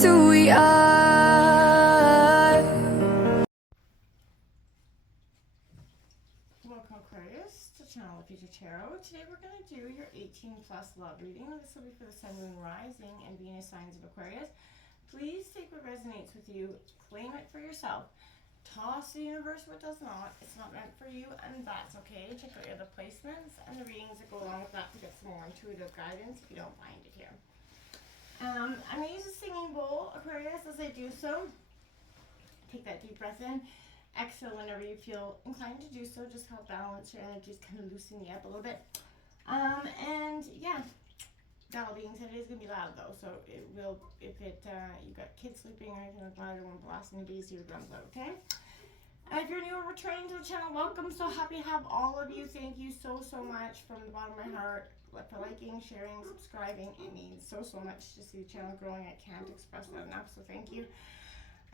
just who we are. Welcome, Aquarius, to Channel of Future Tarot. Today we're going to do your 18 plus love reading. This will be for the Sun, Moon, Rising, and Venus signs of Aquarius. Please take what resonates with you, claim it for yourself. Toss the universe what does not. It's not meant for you, and that's okay. Check out your other placements and the readings that go along with that to get some more intuitive guidance if you don't find it here. I'm going to use a singing bowl, Aquarius, as I do so. Take that deep breath in. Exhale whenever you feel inclined to do so. Just help balance your energies, kind of loosen you up a little bit. And yeah, that all being said, it is going to be loud though. So it will, if you've got kids sleeping or anything like that, I don't want to blast anybody, so your drums out, okay? If you're new or returning to the channel, welcome. So happy to have all of you. Thank you so much from the bottom of my heart for liking, sharing, subscribing. It means so much to see the channel growing. I can't express that enough, so thank you.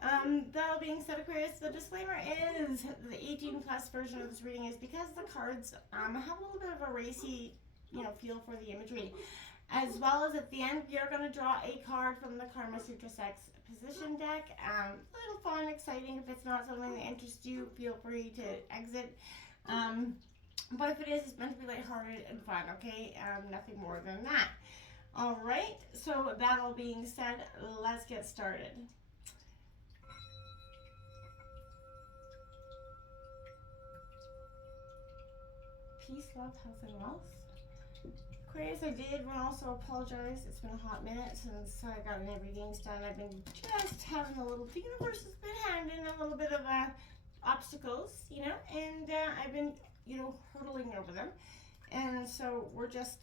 That all being said, Aquarius, the disclaimer is the 18 plus version of this reading is because the cards have a little bit of a racy, feel for the imagery. As well as at the end, you're going to draw a card from the Karma Sutra Sex Position deck. A little fun, exciting. If it's not something that interests you, feel free to exit. But if it is, it's meant to be lighthearted and fun, okay? Nothing more than that. All right, so that all being said, let's get started. Peace, love, health, and wealth. Aquarius, I did want to also apologize. It's been a hot minute since I got my readings done. I've been just having the universe has been handing a little bit of obstacles, and I've been, hurdling over them. And so we're just,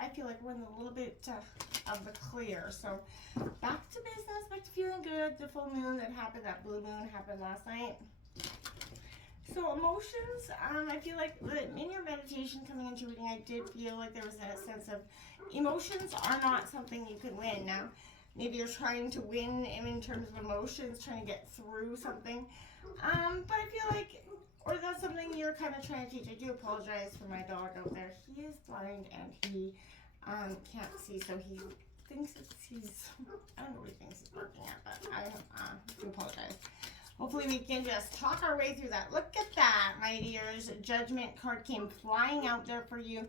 I feel like we're in a little bit of the clear. So back to business, back to feeling good. The full moon that happened, that blue moon happened last night. So emotions, I feel like in your meditation coming into reading, I did feel like there was a sense of emotions are not something you can win. Now, maybe you're trying to win in terms of emotions, trying to get through something. But I feel like, or that's something you're kind of trying to teach. I do apologize for my dog out there. He is blind and he can't see, so he thinks he's, I don't know what he thinks he's barking at, but I do apologize. Hopefully we can just talk our way through that. Look at that, my dears. Judgment card came flying out there for you.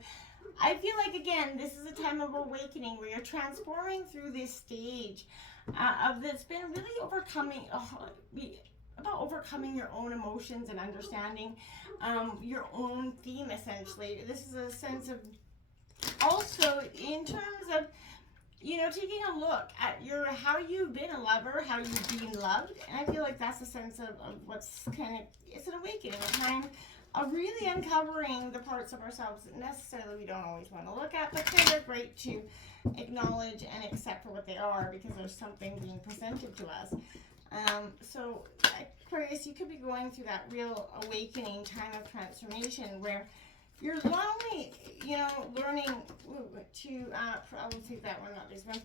I feel like, again, this is a time of awakening where you're transforming through this stage of that's been really about overcoming your own emotions and understanding your own theme, essentially. This is a sense of also in terms of taking a look at how you've been a lover, how you've been loved, and I feel like that's a sense of what's it's an awakening, a time of really uncovering the parts of ourselves that necessarily we don't always want to look at, but they're great to acknowledge and accept for what they are because there's something being presented to us. So Aquarius, you could be going through that real awakening time of transformation where you're not only, learning to, I will take that one, not this one,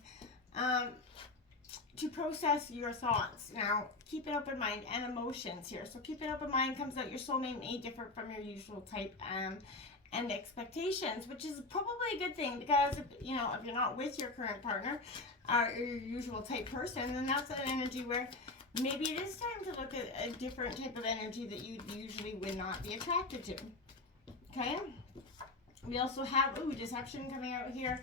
to process your thoughts. Now, keep an open mind and emotions here. So keep an open mind comes out your soulmate may differ from your usual type and expectations, which is probably a good thing because, if you're not with your current partner or your usual type person, then that's an energy where maybe it is time to look at a different type of energy that you usually would not be attracted to. Okay, we also have deception coming out here.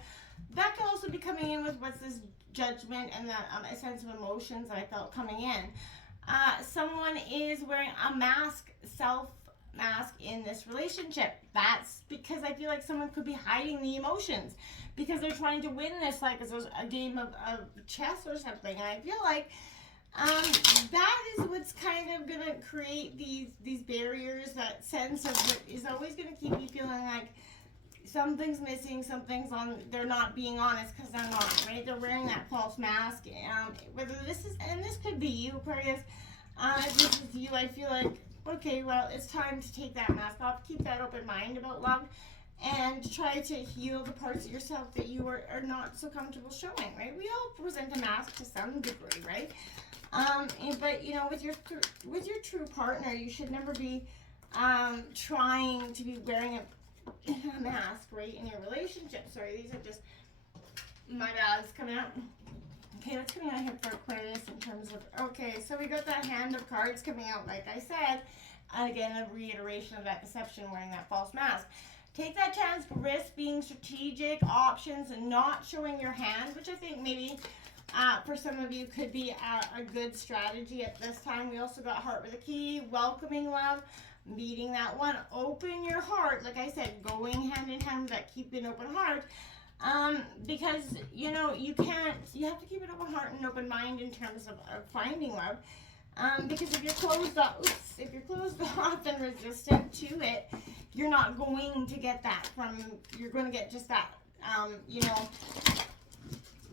That could also be coming in with what's this judgment and that a sense of emotions that I felt coming in. Someone is wearing a self-mask in this relationship. That's because I feel like someone could be hiding the emotions because they're trying to win this like it's a game of chess or something. And I feel like that is what's kind of going to create these barriers, that sense of what is always going to keep you feeling like something's missing, they're not being honest because they're not, right? They're wearing that false mask. Whether this is, and this could be you, Aquarius, if this is you, I feel like, okay, well, it's time to take that mask off, keep that open mind about love, and try to heal the parts of yourself that you are not so comfortable showing, right? We all present a mask to some degree, right? But with your true partner, you should never be trying to be wearing a mask, right, in your relationship. Sorry, these are just my bags coming out. Okay, what's coming out here for Aquarius in terms of, okay, so we got that hand of cards coming out, like I said. Again, a reiteration of that deception, wearing that false mask. Take that chance, risk being strategic, options, and not showing your hand, which I think maybe for some of you could be a good strategy at this time. We also got heart with a key, welcoming love, meeting that one. Open your heart, like I said, going hand in hand with that, keep an open heart. Because, you know, you have to keep an open heart and open mind in terms of finding love. Because if you're closed off, and resistant to it, you're not going to get that you're going to get just that, you know,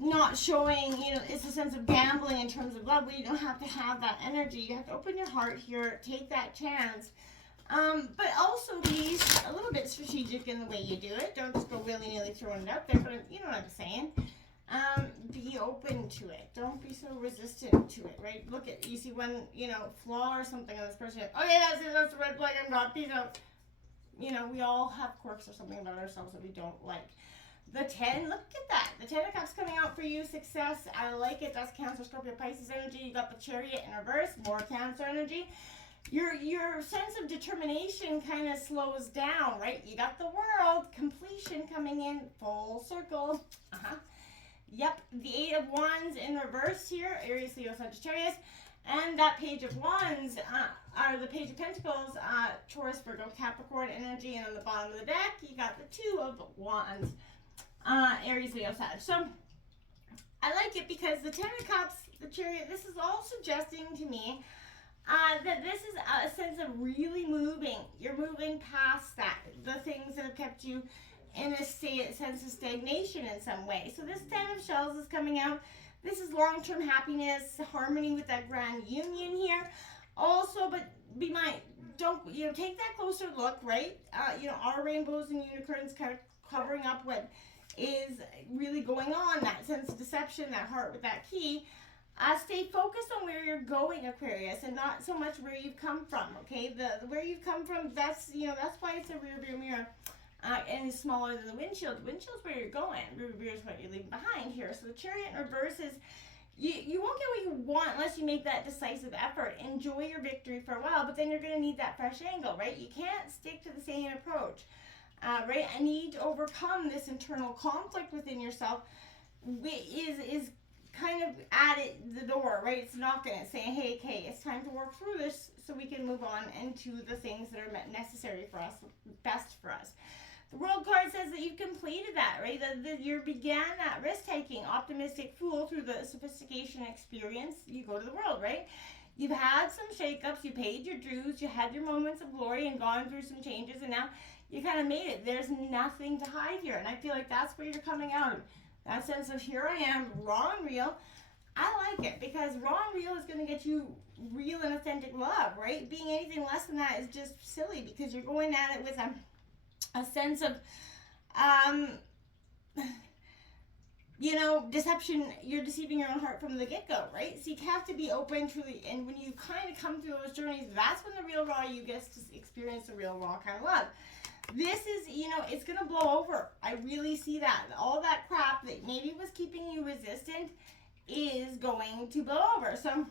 not showing, you know, it's a sense of gambling in terms of love, where you don't have to have that energy. You have to open your heart here, take that chance. But also be a little bit strategic in the way you do it. Don't just go willy-nilly throwing it out there, but you know what I'm saying. Be open to it. Don't be so resistant to it, right? Look at, you see one, you know, flaw or something on this person. Okay, that's it, that's a red flag, I'm not, peace out. You know, we all have quirks or something about ourselves that we don't like. The 10, look at that. The 10 of Cups coming out for you, success. I like it. That's Cancer, Scorpio, Pisces energy. You got the Chariot in reverse, more Cancer energy. Your sense of determination kind of slows down, right? You got the World, completion coming in, full circle. Yep, the 8 of Wands in reverse here, Aries, Leo, Sagittarius. And that Page of Wands, or the Page of Pentacles, Taurus, Virgo, Capricorn energy. And on the bottom of the deck, you got the 2 of Wands, Aries, Leo, Sag. So, I like it because the 10 of Cups, the Chariot, this is all suggesting to me that this is a sense of really moving. You're moving past that, the things that have kept you in a sense of stagnation in some way. So this 10 of Shells is coming out. This is long-term happiness, harmony with that grand union here. Also, but be mind, don't, you know, take that closer look, right? You know, our rainbows and unicorns kind of covering up what is really going on, that sense of deception, that heart with that key. Stay focused on where you're going, Aquarius, and not so much where you've come from, okay? The where you've come from, that's, you know, that's why it's a rear view mirror. And it's smaller than the windshield. Windshield's where you're going. Rear view is what you're leaving behind here. So the Chariot in reverse is, you won't get what you want unless you make that decisive effort. Enjoy your victory for a while, but then you're going to need that fresh angle, right? You can't stick to the same approach, right? I need to overcome this internal conflict within yourself. Is kind of at the door, right? It's knocking it, saying, hey, okay, it's time to work through this so we can move on into the things that are necessary for us, best for us. The World card says that you've completed that, right? That you began that risk-taking, optimistic fool through the sophistication experience. You go to the World, right? You've had some shakeups, you paid your dues, you had your moments of glory and gone through some changes, and now you kind of made it. There's nothing to hide here, and I feel like that's where you're coming out. That sense of, here I am, raw and real. I like it because raw and real is going to get you real and authentic love, right? Being anything less than that is just silly because you're going at it with a sense of, you know, deception. You're deceiving your own heart from the get-go, right? So you have to be open, truly, and when you kind of come through those journeys, that's when the real raw you get to experience the real raw kind of love. This is, you know, it's going to blow over. I really see that. All that crap that maybe was keeping you resistant is going to blow over. So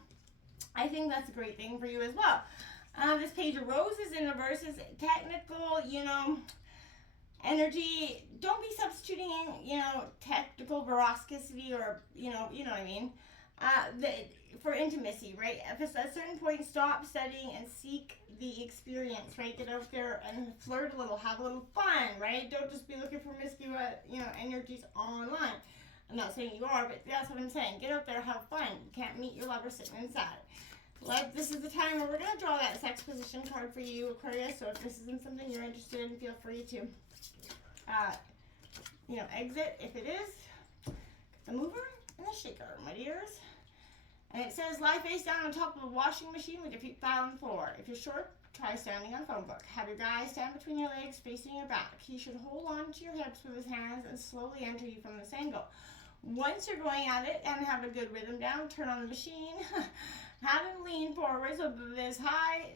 I think that's a great thing for you as well. This Page of Roses in reverse is technical, you know, energy. Don't be substituting, you know, technical veracity or, you know what I mean, for intimacy, right? At a certain point, stop studying and seek the experience, right? Get out there and flirt a little, have a little fun, right? Don't just be looking for promiscuous, you know, energies online. I'm not saying you are, but that's what I'm saying. Get out there, have fun. You can't meet your lover sitting inside. Like, this is the time where we're going to draw that sex position card for you, Aquarius. So if this isn't something you're interested in, feel free to, you know, exit if it is. The mover and the shaker, my dears. And it says, lie face down on top of a washing machine with your feet flat on the floor. If you're short, try standing on a phone book. Have your guy stand between your legs, facing your back. He should hold on to your hips with his hands and slowly enter you from this angle. Once you're going at it and have a good rhythm down, turn on the machine. Have him lean forward so that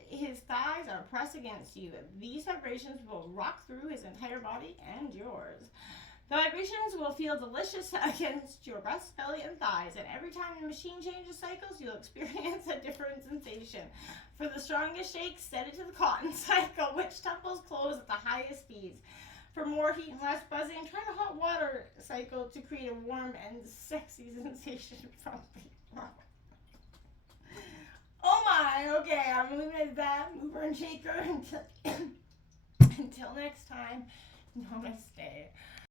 his thighs are pressed against you. These vibrations will rock through his entire body and yours. The vibrations will feel delicious against your breast, belly, and thighs, and every time the machine changes cycles, you'll experience a different sensation. For the strongest shakes, set it to the cotton cycle, which temples close at the highest speeds. For more heat and less buzzing, try the hot water cycle to create a warm and sexy sensation from below. Oh my, okay, I'm leaving it at that. Mover and shaker until next time. Namaste.